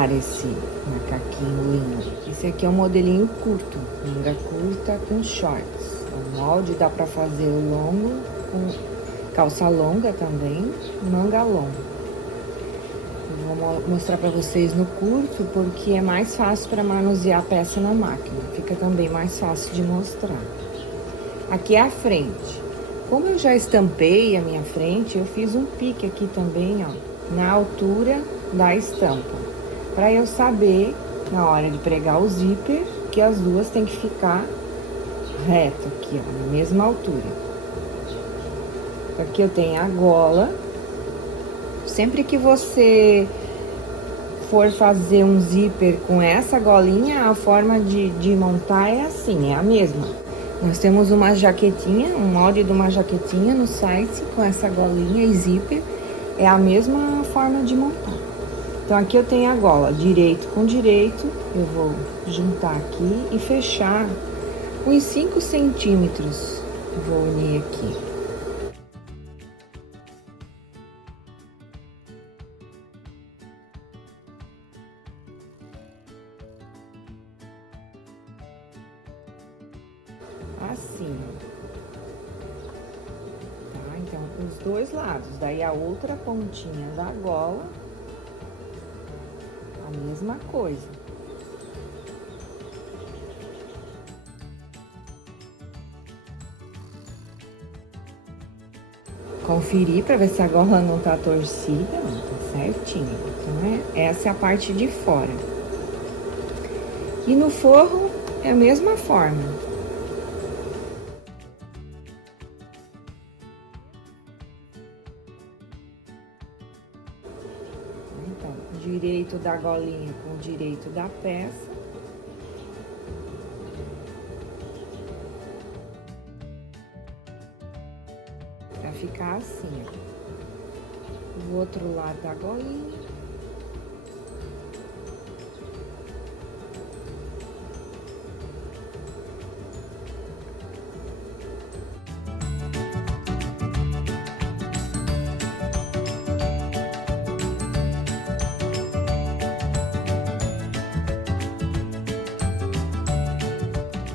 usar esse macaquinho lindo. Esse aqui é um modelinho curto, manga curta com shorts. O molde dá pra fazer longo, com calça longa também, manga longa. Eu vou mostrar pra vocês no curto, porque é mais fácil para manusear a peça na máquina. Fica também mais fácil de mostrar. Aqui é a frente. Como eu já estampei a minha frente, eu fiz um pique aqui também, ó, na altura da estampa, para eu saber, na hora de pregar o zíper, que as duas tem que ficar reto aqui, ó, na mesma altura. Aqui eu tenho a gola. Sempre que você for fazer um zíper com essa golinha, a forma de montar é assim, é a mesma. Nós temos uma jaquetinha, um molde de uma jaquetinha no site com essa golinha e zíper. É a mesma forma de montar. Então, aqui eu tenho a gola direito com direito. Eu vou juntar aqui e fechar uns 5 centímetros. Vou unir aqui. Assim, tá? Então, os dois lados. Daí, a outra pontinha da gola, a mesma coisa. Conferir para ver se a gola não tá torcida, não, tá certinho. Então, essa é a parte de fora. E no forro, é a mesma forma. Então, direito da golinha com o direito da peça. Pra ficar assim, ó. O outro lado da golinha.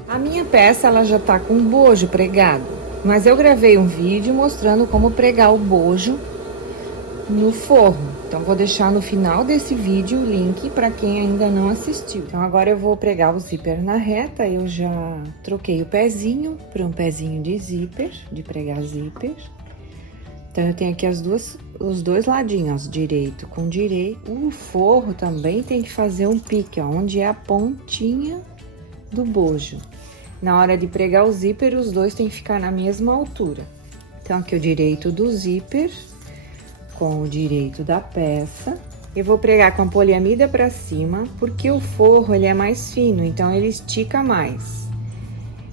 A minha peça, ela já tá com o bojo pregado, mas eu gravei um vídeo mostrando como pregar o bojo no forro. Então, vou deixar no final desse vídeo o link para quem ainda não assistiu. Então, agora eu vou pregar o zíper na reta. Eu já troquei o pezinho para um pezinho de zíper, de pregar zíper. Então, eu tenho aqui os dois ladinhos, direito com direito. O forro também tem que fazer um pique, ó, onde é a pontinha do bojo. Na hora de pregar o zíper, os dois tem que ficar na mesma altura. Então, aqui o direito do zíper com o direito da peça. Eu vou pregar com a poliamida para cima, porque o forro ele é mais fino, então ele estica mais.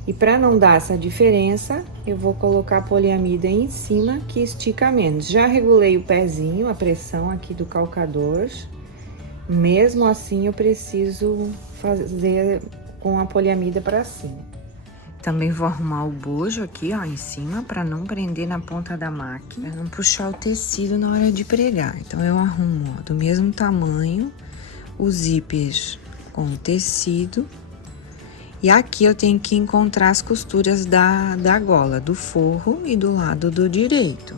E para não dar essa diferença, eu vou colocar a poliamida em cima, que estica menos. Já regulei o pezinho, a pressão aqui do calcador. Mesmo assim, eu preciso fazer com a poliamida para cima. Também vou arrumar o bojo aqui, ó, em cima, para não prender na ponta da máquina, pra não puxar o tecido na hora de pregar. Então, eu arrumo, ó, do mesmo tamanho, o zíper com o tecido. E aqui eu tenho que encontrar as costuras da gola, do forro e do lado do direito.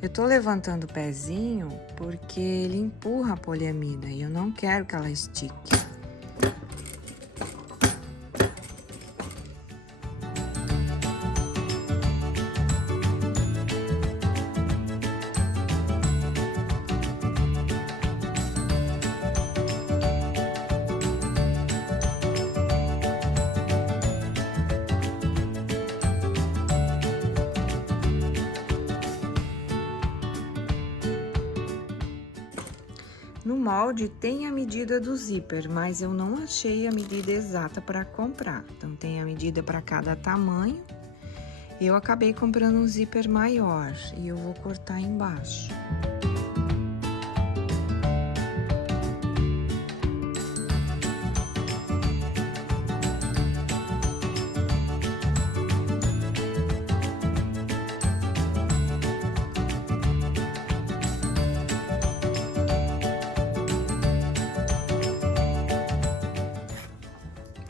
Eu tô levantando o pezinho porque ele empurra a poliamida e eu não quero que ela estique. No molde tem a medida do zíper, mas eu não achei a medida exata para comprar. Então, tem a medida para cada tamanho. Eu acabei comprando um zíper maior e eu vou cortar embaixo.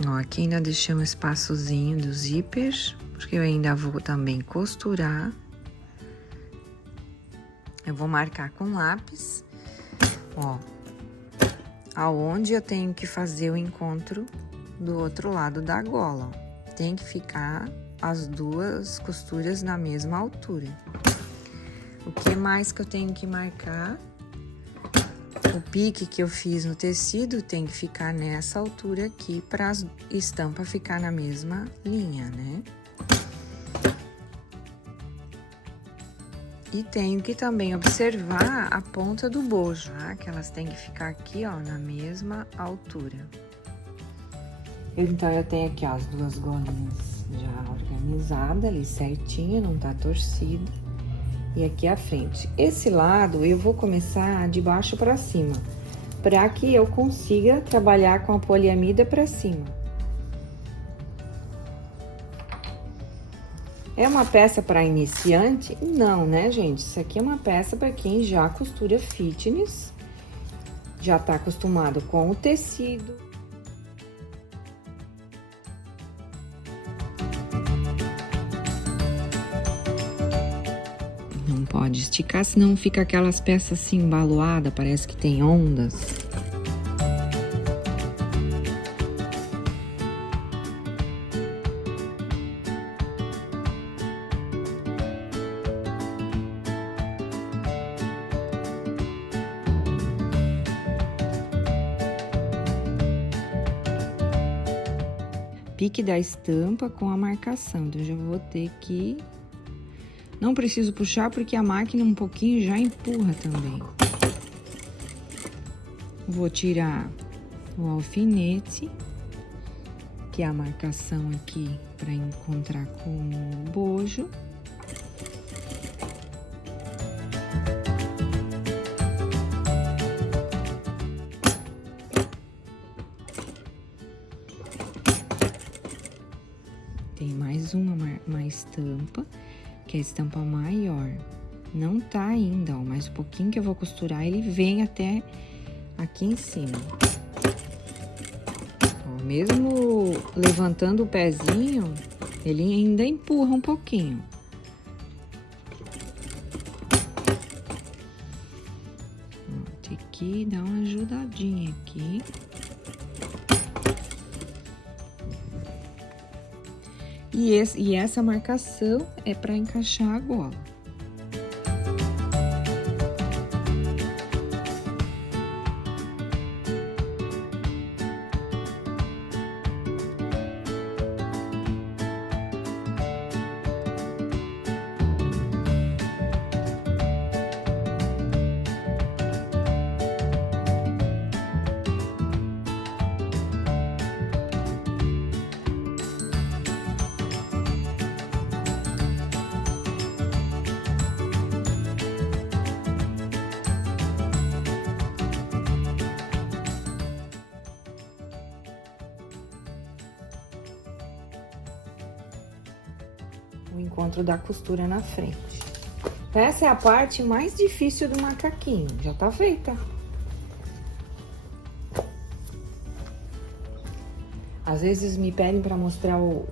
Ó, aqui ainda deixei um espaçozinho do zíper, porque eu ainda vou também costurar. Eu vou marcar com lápis, ó, aonde eu tenho que fazer o encontro do outro lado da gola, ó. Tem que ficar as duas costuras na mesma altura. O que mais que eu tenho que marcar? O pique que eu fiz no tecido tem que ficar nessa altura aqui para a estampa ficar na mesma linha, né? E tenho que também observar a ponta do bojo, tá? Que elas têm que ficar aqui, ó, na mesma altura. Então, eu tenho aqui, ó, as duas golinhas já organizadas ali certinho, não tá torcida. E aqui a frente. Esse lado eu vou começar de baixo para cima, para que eu consiga trabalhar com a poliamida para cima. É uma peça para iniciante? Não, né, gente? Isso aqui é uma peça para quem já costura fitness, já tá acostumado com o tecido. Não pode esticar, senão fica aquelas peças assim embaloadas, parece que tem ondas. Pique da estampa com a marcação, então eu já vou ter que... Não preciso puxar porque a máquina um pouquinho já empurra também. Vou tirar o alfinete, que é a marcação aqui para encontrar com o bojo. Tem mais uma estampa, que é a estampa maior. Não tá ainda, ó, mas um pouquinho que eu vou costurar, ele vem até aqui em cima. Ó, mesmo levantando o pezinho, ele ainda empurra um pouquinho. Ó, tem que dar uma ajudadinha aqui. E essa marcação é para encaixar a gola. O encontro da costura na frente. Essa é a parte mais difícil do macaquinho, já tá feita. Às vezes me pedem para mostrar o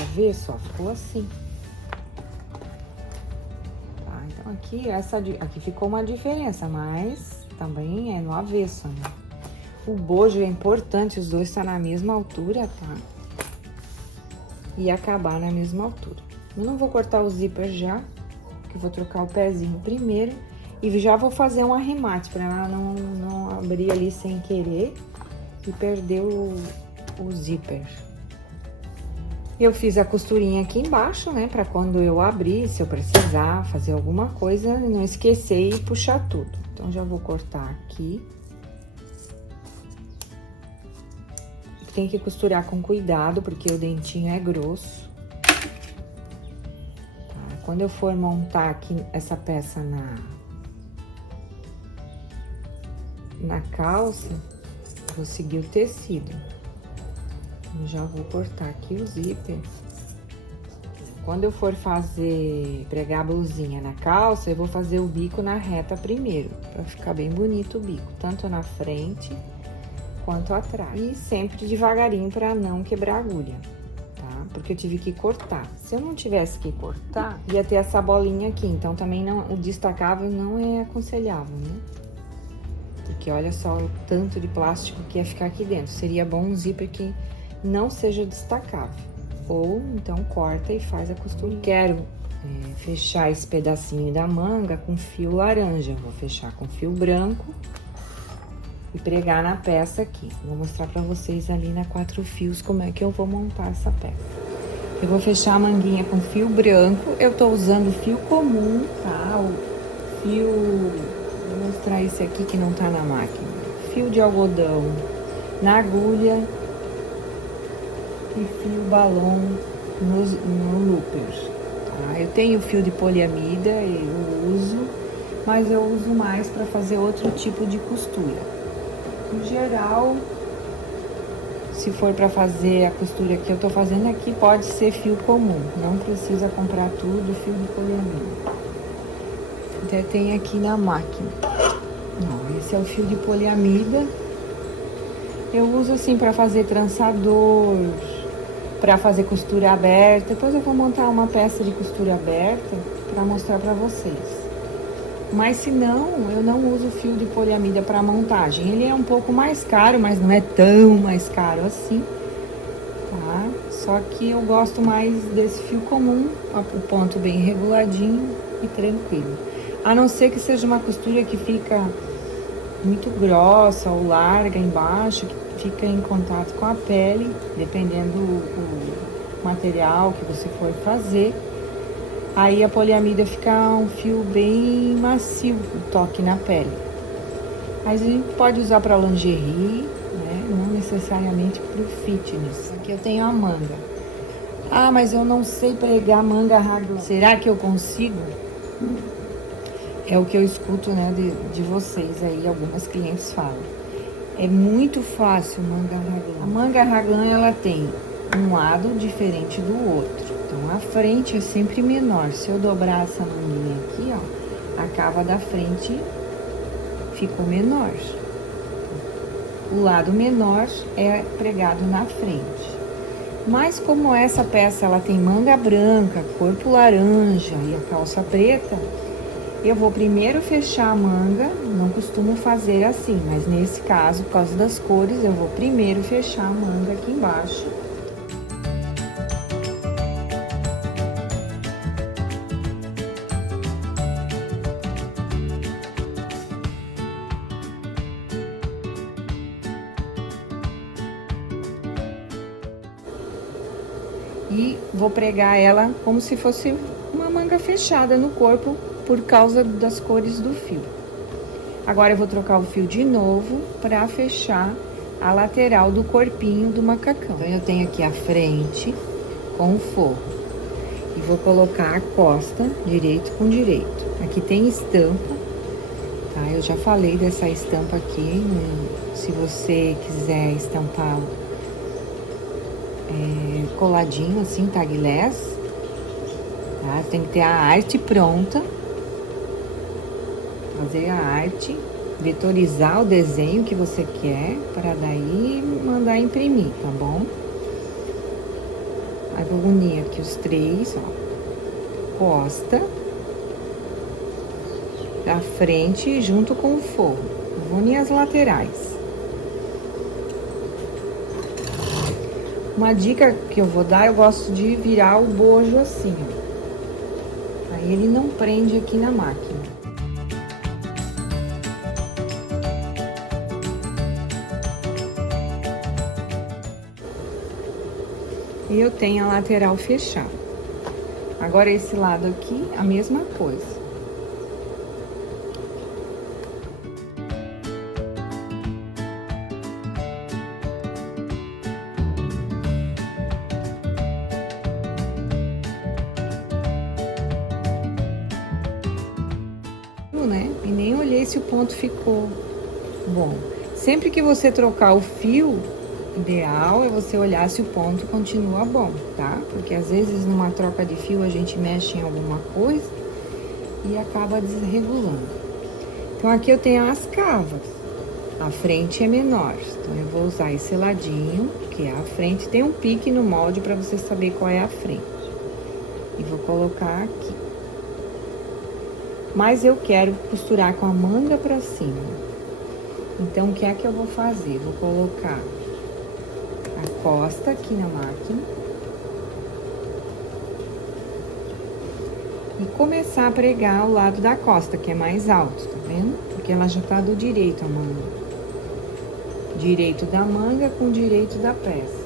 avesso, ó, ficou assim. Tá, então aqui ficou uma diferença, mas também é no avesso, né? O bojo é importante, os dois estar na mesma altura, tá? E acabar na mesma altura. Eu não vou cortar o zíper já, que eu vou trocar o pezinho primeiro. E já vou fazer um arremate, para ela não abrir ali sem querer e perder o zíper. Eu fiz a costurinha aqui embaixo, né, para quando eu abrir, se eu precisar fazer alguma coisa, não esquecer e puxar tudo. Então, já vou cortar aqui. Tem que costurar com cuidado, porque o dentinho é grosso. quando eu for montar aqui essa peça na calça, vou seguir o tecido. Eu já vou cortar aqui o zíper. Quando eu for pregar a blusinha na calça, eu vou fazer o bico na reta primeiro, pra ficar bem bonito o bico, tanto na frente quanto atrás. E sempre devagarinho pra não quebrar a agulha, tá? Porque eu tive que cortar. Se eu não tivesse que cortar, ia ter essa bolinha aqui, então também não, o destacável não é aconselhável, né? Porque olha só o tanto de plástico que ia ficar aqui dentro. Seria bom um zíper que não seja destacável. Ou então corta e faz a costura. Quero fechar esse pedacinho da manga com fio laranja. Vou fechar com fio branco e pregar na peça aqui. Vou mostrar pra vocês ali na 4 fios como é que eu vou montar essa peça. Eu vou fechar a manguinha com fio branco. Eu tô usando fio comum, tá? O fio... Vou mostrar esse aqui que não tá na máquina. Fio de algodão na agulha e fio balão no looper, tá? Eu tenho fio de poliamida, eu uso, mas eu uso mais para fazer outro tipo de costura. Em geral, se for para fazer a costura que eu tô fazendo aqui, pode ser fio comum, não precisa comprar tudo fio de poliamida. Até tem aqui na máquina. Não, esse é o fio de poliamida. Eu uso assim para fazer trançador, para fazer costura aberta. Depois eu vou montar uma peça de costura aberta para mostrar para vocês. Mas se não, eu não uso fio de poliamida para montagem. Ele é um pouco mais caro, mas não é tão mais caro assim, tá? Só que eu gosto mais desse fio comum, o ponto bem reguladinho e tranquilo. A não ser que seja uma costura que fica muito grossa ou larga embaixo, que fica em contato com a pele, dependendo do material que você for fazer. Aí a poliamida fica um fio bem macio, o toque na pele. Mas a gente pode usar para lingerie, né? Não necessariamente para o fitness. Aqui eu tenho a manga. Ah, mas eu não sei pregar manga raglan. Será que eu consigo? É o que eu escuto, né, de vocês aí, algumas clientes falam. É muito fácil manga raglan. A manga raglan, ela tem um lado diferente do outro. Então, a frente é sempre menor. Se eu dobrar essa manguinha aqui, ó, a cava da frente ficou menor. O lado menor é pregado na frente. Mas como essa peça, ela tem manga branca, corpo laranja e a calça preta, eu vou primeiro fechar a manga, não costumo fazer assim, mas nesse caso, por causa das cores, eu vou primeiro fechar a manga aqui embaixo. E vou pregar ela como se fosse uma manga fechada no corpo, por causa das cores do fio. Agora eu vou trocar o fio de novo para fechar a lateral do corpinho do macacão. Então eu tenho aqui a frente com o forro e vou colocar a costa direito com direito. Aqui tem estampa, tá? Eu já falei dessa estampa aqui, se você quiser estampar coladinho assim, tagless, tá? Tem que ter a arte pronta. Fazer a arte, vetorizar o desenho que você quer, para daí mandar imprimir, tá bom? Aí vou unir aqui os 3, ó. Costa, da frente junto com o forro. Vou unir as laterais. Uma dica que eu vou dar, eu gosto de virar o bojo assim, ó. Aí ele não prende aqui na máquina. E eu tenho a lateral fechada. Agora, esse lado aqui, a mesma coisa. nem olhei se o ponto ficou bom. Sempre que você trocar o fio, ideal é você olhar se o ponto continua bom, tá? Porque às vezes numa troca de fio a gente mexe em alguma coisa e acaba desregulando. Então aqui eu tenho as cavas, a frente é menor, então eu vou usar esse ladinho, que é a frente, tem um pique no molde para você saber qual é a frente. E vou colocar aqui. Mas eu quero costurar com a manga pra cima. Então, o que é que eu vou fazer? Vou colocar a costa aqui na máquina. E começar a pregar o lado da costa, que é mais alto, tá vendo? Porque ela já tá do direito a manga. Direito da manga com direito da peça.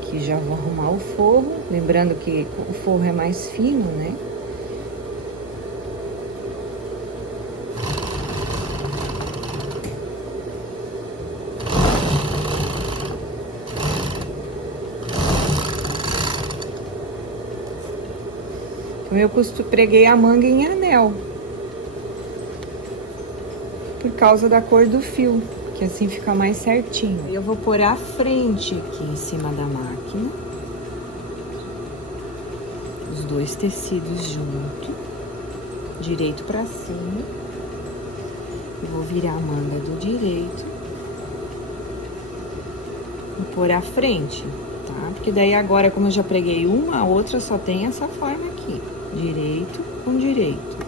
Aqui já vou arrumar o forro, lembrando que o forro é mais fino, né? Então, eu preguei a manga em anel. Por causa da cor do fio, que assim fica mais certinho. Eu vou pôr a frente aqui em cima da máquina. Os dois tecidos junto. Direito pra cima. E vou virar a manga do direito. Vou pôr a frente, tá? Porque daí agora, como eu já preguei uma, a outra só tem essa forma aqui. Direito com direito.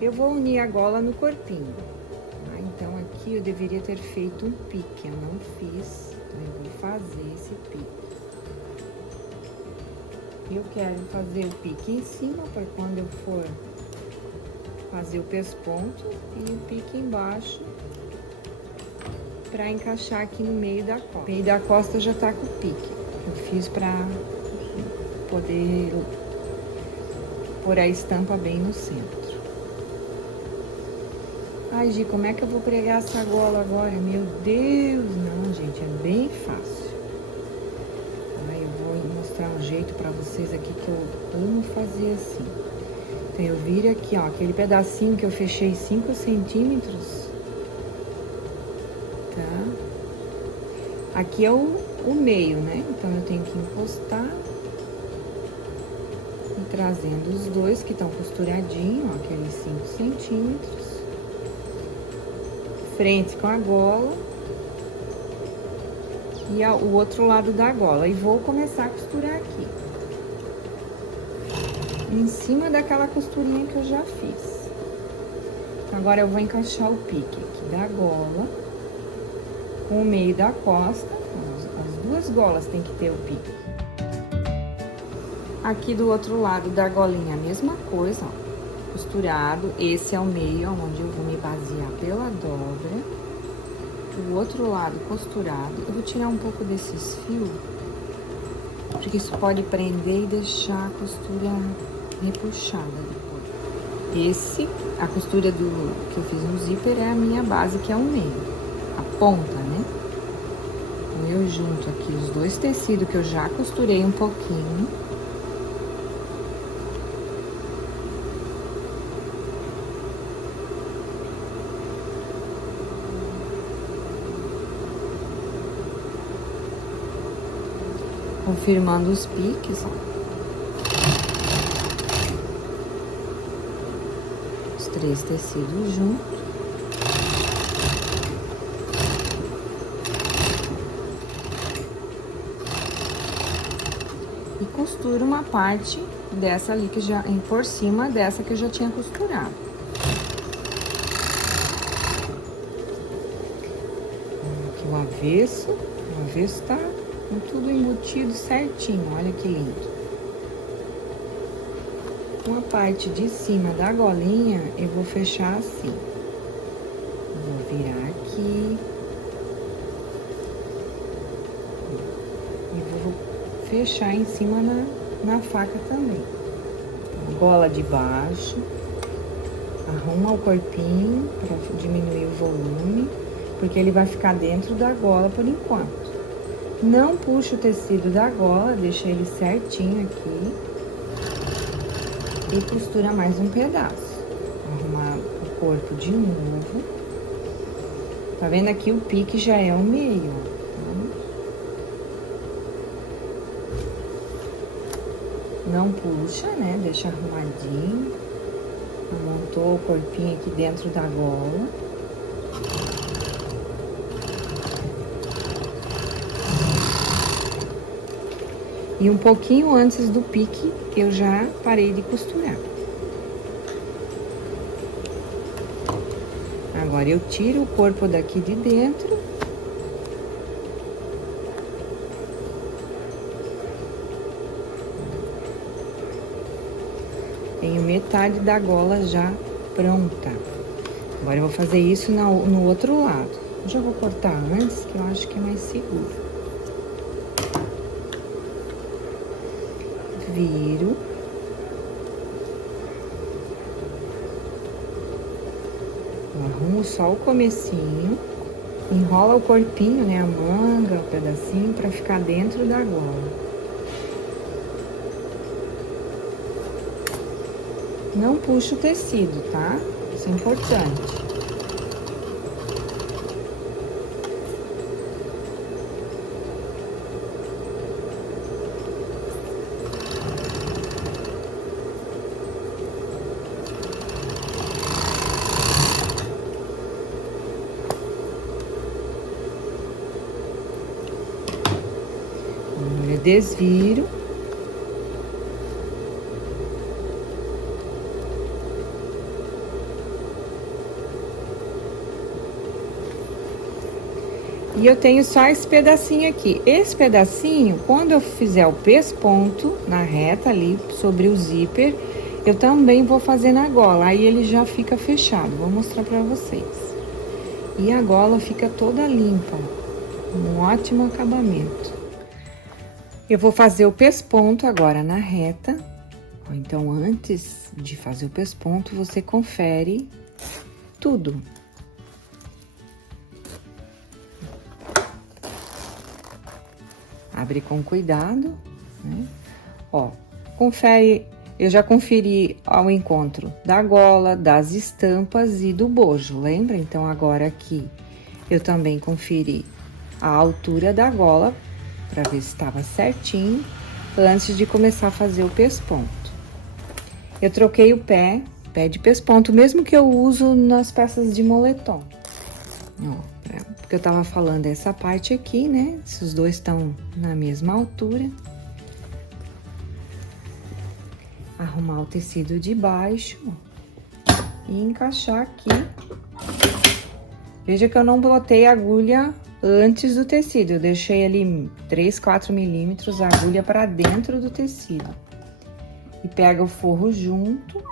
Eu vou unir a gola no corpinho, tá? Então, aqui eu deveria ter feito um pique, eu não fiz, então eu vou fazer esse pique. Eu quero fazer o pique em cima, para quando eu for fazer o pesponto, e o pique embaixo, para encaixar aqui no meio da costa. O meio da costa já tá com o pique, eu fiz para poder pôr a estampa bem no centro. Ai, Gi, como é que eu vou pregar essa gola agora? Meu Deus! Não, gente, é bem fácil. Ai, eu vou mostrar um jeito pra vocês aqui que eu amo fazer assim. Então, eu viro aqui, ó, aquele pedacinho que eu fechei 5 centímetros. Tá? Aqui é o meio, né? Então, eu tenho que encostar. E trazendo os dois que estão costuradinhos, ó, aqueles 5 centímetros. Frente com a gola e o outro lado da gola. E vou começar a costurar aqui. Em cima daquela costurinha que eu já fiz. Agora, eu vou encaixar o pique aqui da gola com o meio da costa. As duas golas tem que ter o pique. Aqui do outro lado da golinha, a mesma coisa, ó. Costurado, esse é o meio, onde eu vou me basear pela dobra. O outro lado costurado. Eu vou tirar um pouco desses fios, porque isso pode prender e deixar a costura repuxada depois. A costura que eu fiz no zíper é a minha base, que é o meio, a ponta, né? Então, eu junto aqui os dois tecidos que eu já costurei um pouquinho. Confirmando os piques, ó. 3 tecidos juntos. E costuro uma parte dessa ali que já por cima dessa que eu já tinha costurado. Aqui o avesso tá com tudo embutido certinho, olha que lindo. Uma parte de cima da golinha eu vou fechar assim. Vou virar aqui. E vou fechar em cima na faca também. Gola de baixo. Arruma o corpinho para diminuir o volume, porque ele vai ficar dentro da gola por enquanto. Não puxa o tecido da gola, deixa ele certinho aqui. E costura mais um pedaço. Arrumar o corpo de novo. Tá vendo aqui o pique já é o meio, ó. Não puxa, né? Deixa arrumadinho. Montou o corpinho aqui dentro da gola. E um pouquinho antes do pique, eu já parei de costurar. Agora, eu tiro o corpo daqui de dentro. Tenho metade da gola já pronta. Agora, eu vou fazer isso no outro lado. Eu já vou cortar antes, que eu acho que é mais seguro. Viro. Eu arrumo só o comecinho. Enrola o corpinho, né? A manga, o pedacinho, pra ficar dentro da gola. Não puxa o tecido, tá? Isso é importante. Eu desviro. E eu tenho só esse pedacinho aqui. Esse pedacinho, quando eu fizer o pesponto na reta ali, sobre o zíper, eu também vou fazer na gola. Aí ele já fica fechado. Vou mostrar pra vocês. E a gola fica toda limpa. Um ótimo acabamento. Eu vou fazer o pesponto agora na reta. Então, antes de fazer o pesponto, você confere tudo. Abre com cuidado, né? Ó, confere, eu já conferi ao encontro da gola, das estampas e do bojo, lembra? Então, agora aqui, eu também conferi a altura da gola, pra ver se estava certinho, antes de começar a fazer o pesponto. Eu troquei o pé de pesponto, mesmo que eu uso nas peças de moletom. Ó. Porque eu tava falando essa parte aqui, né? Se os dois estão na mesma altura. Arrumar o tecido de baixo e encaixar aqui. Veja que eu não botei a agulha antes do tecido. Eu deixei ali 3, 4 milímetros a agulha para dentro do tecido. E pega o forro junto.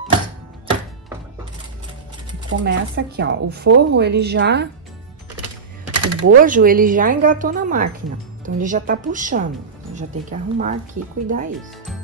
E começa aqui, ó. O forro, ele já... O bojo, ele já engatou na máquina, então ele já tá puxando. Eu já tem que arrumar aqui e cuidar isso.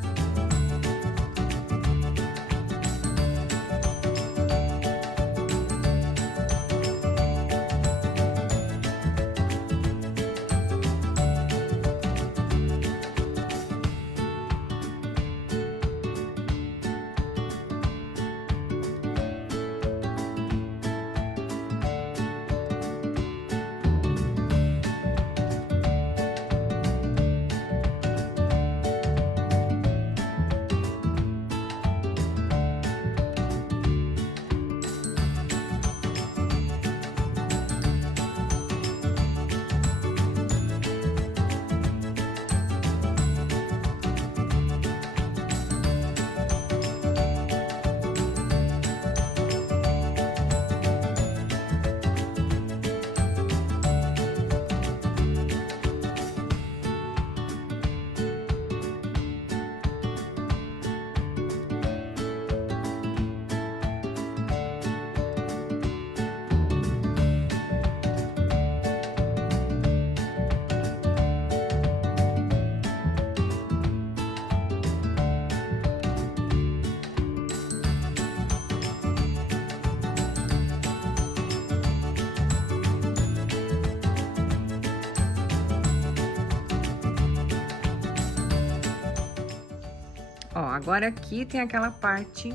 Ó, agora aqui tem aquela parte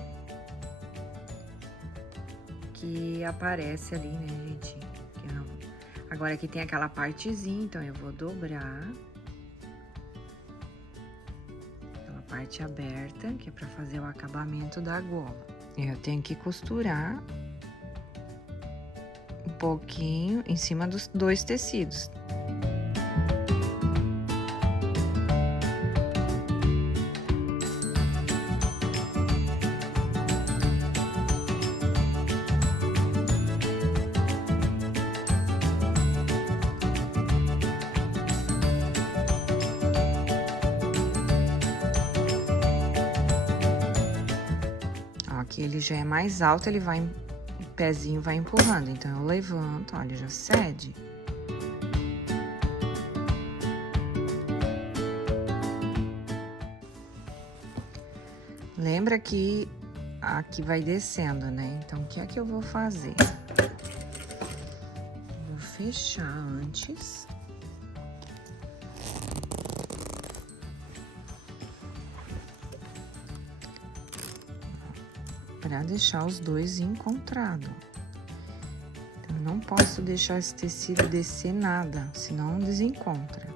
que aparece ali, né, gente? Que não. Agora aqui tem aquela partezinha, então eu vou dobrar. Aquela parte aberta, que é pra fazer o acabamento da gola. Eu tenho que costurar um pouquinho em cima dos dois tecidos. Aqui ele já é mais alto, ele vai, o pezinho vai empurrando. Então, eu levanto, olha, já cede. Lembra que aqui vai descendo, né? Então, o que é que eu vou fazer? Vou fechar antes. Para deixar os dois encontrados. Então, eu não posso deixar esse tecido descer nada, senão desencontra.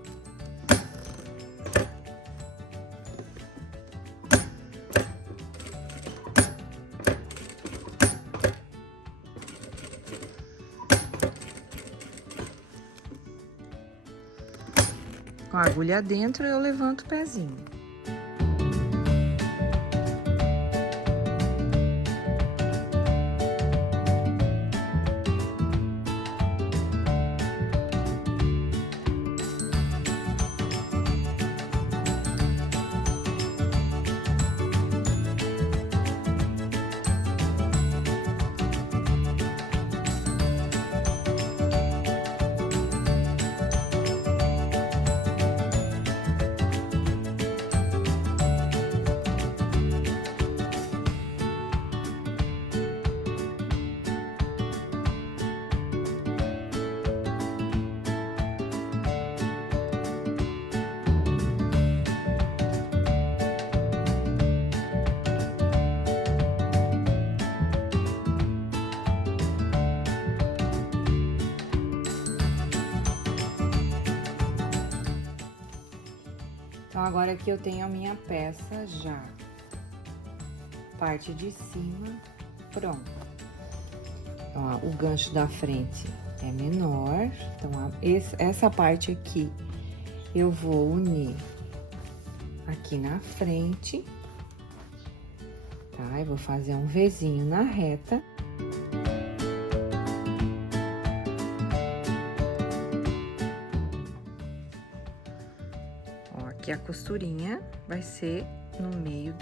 Com a agulha dentro, eu levanto o pezinho. Então, agora aqui eu tenho a minha peça já. Parte de cima, pronto. Então, ó, o gancho da frente é menor. Então, essa parte aqui eu vou unir aqui na frente. Tá? Eu vou fazer um Vzinho na reta. Aqui a costurinha vai ser no meio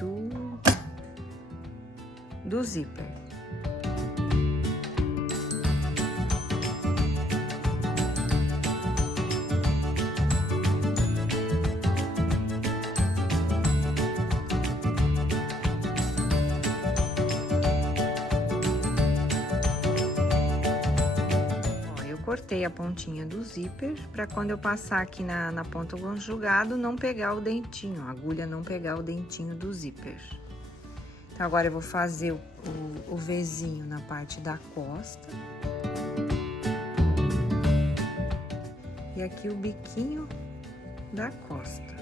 do zíper. Cortei a pontinha do zíper para quando eu passar aqui na ponta conjugado não pegar o dentinho, a agulha não pegar o dentinho do zíper. Então, agora eu vou fazer o Vzinho na parte da costa. E aqui o biquinho da costa.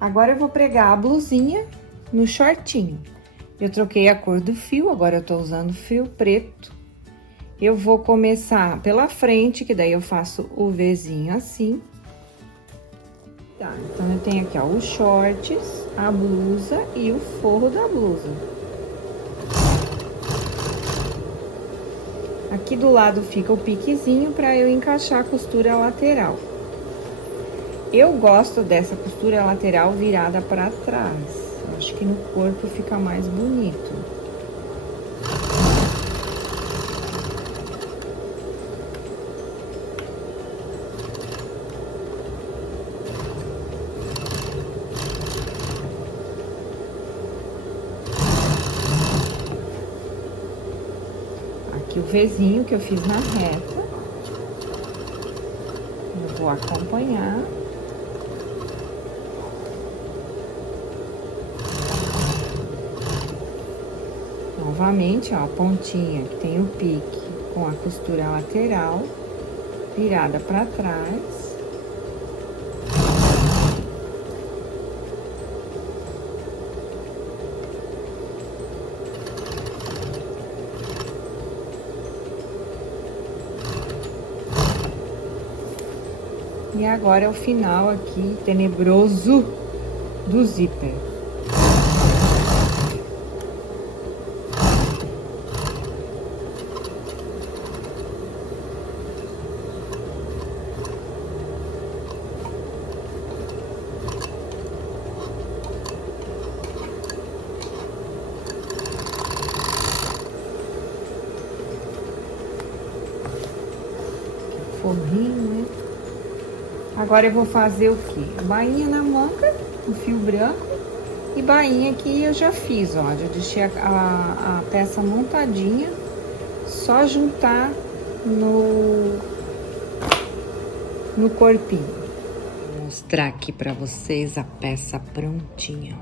Agora eu vou pregar a blusinha no shortinho. Eu troquei a cor do fio, agora eu tô usando fio preto. Eu vou começar pela frente, que daí eu faço o Vzinho assim. Tá, então eu tenho aqui, ó, os shorts, a blusa e o forro da blusa. Aqui do lado fica o piquezinho para eu encaixar a costura lateral. Eu gosto dessa costura lateral virada para trás. Acho que no corpo fica mais bonito. aqui o Vzinho que eu fiz na reta. Eu vou acompanhar. Novamente, ó, a pontinha que tem o pique com a costura lateral virada para trás. E agora é o final aqui, tenebroso, do zíper. Forrinho, né? Agora eu vou fazer o quê? Bainha na manga, o fio branco, e bainha que eu já fiz, ó. Já deixei a peça montadinha, só juntar no corpinho. Vou mostrar aqui pra vocês a peça prontinha.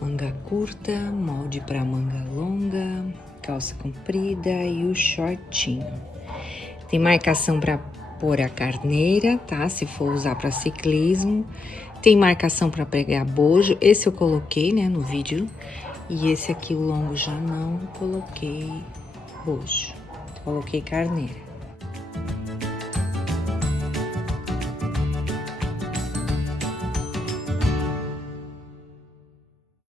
Manga curta, molde pra manga longa, calça comprida e o shortinho. Tem marcação pra pôr a carneira, tá? Se for usar para ciclismo. Tem marcação para pregar bojo. Esse eu coloquei, né, no vídeo. E esse aqui, o longo, já não coloquei bojo. Coloquei carneira.